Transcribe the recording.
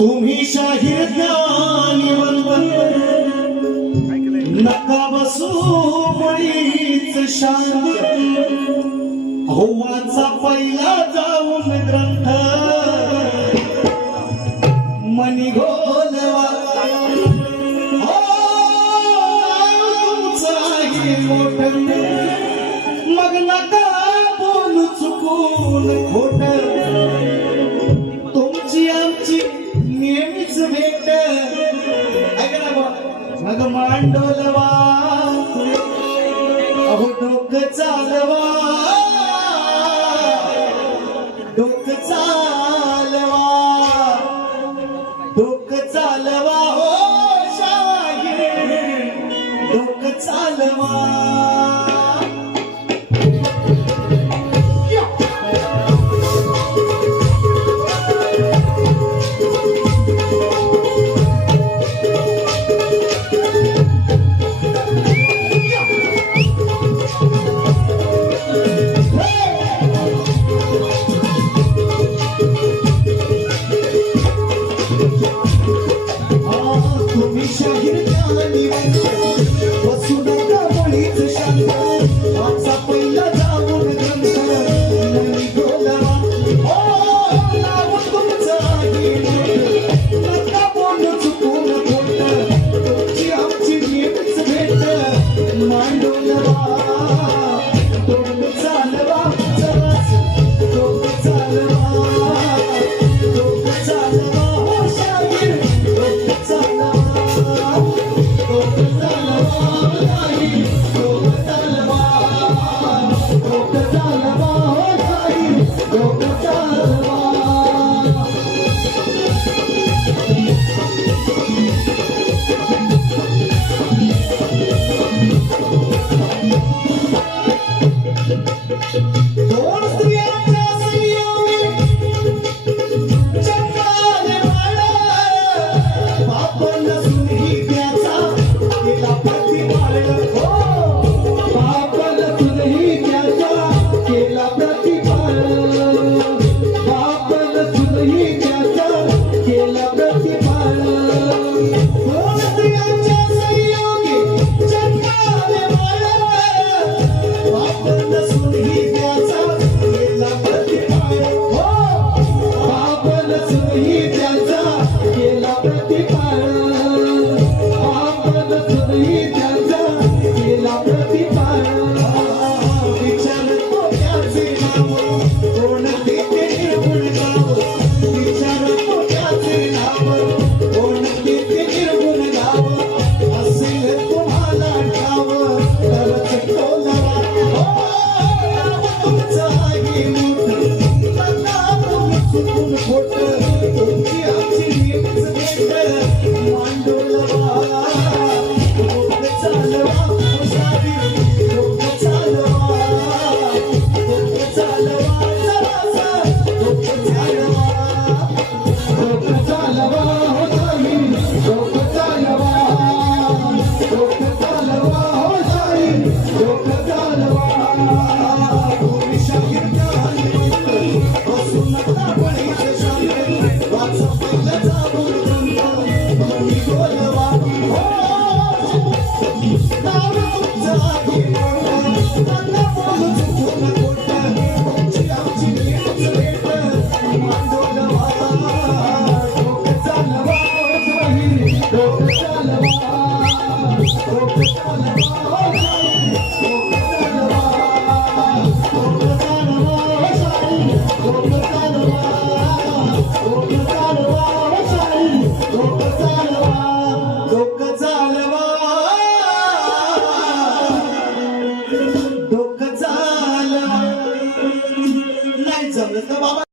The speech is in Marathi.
तुम्ही शाहीर ज्ञानी नका बसू बळीच शांत. होवाचा पहिला जाऊन ग्रंथ. मनी घोलवा. हो, तुमचा मोठ. मग नका बोलू चुकून खोट. तुमची आमची नेहमीच भेट. मग मांडोलवा. अहो डोकं चालवा. डोक चालवा. डोकं चालवा हो शाही डोकं चालवा. तुम्ही शाहीर ज्ञानी बसून Oh.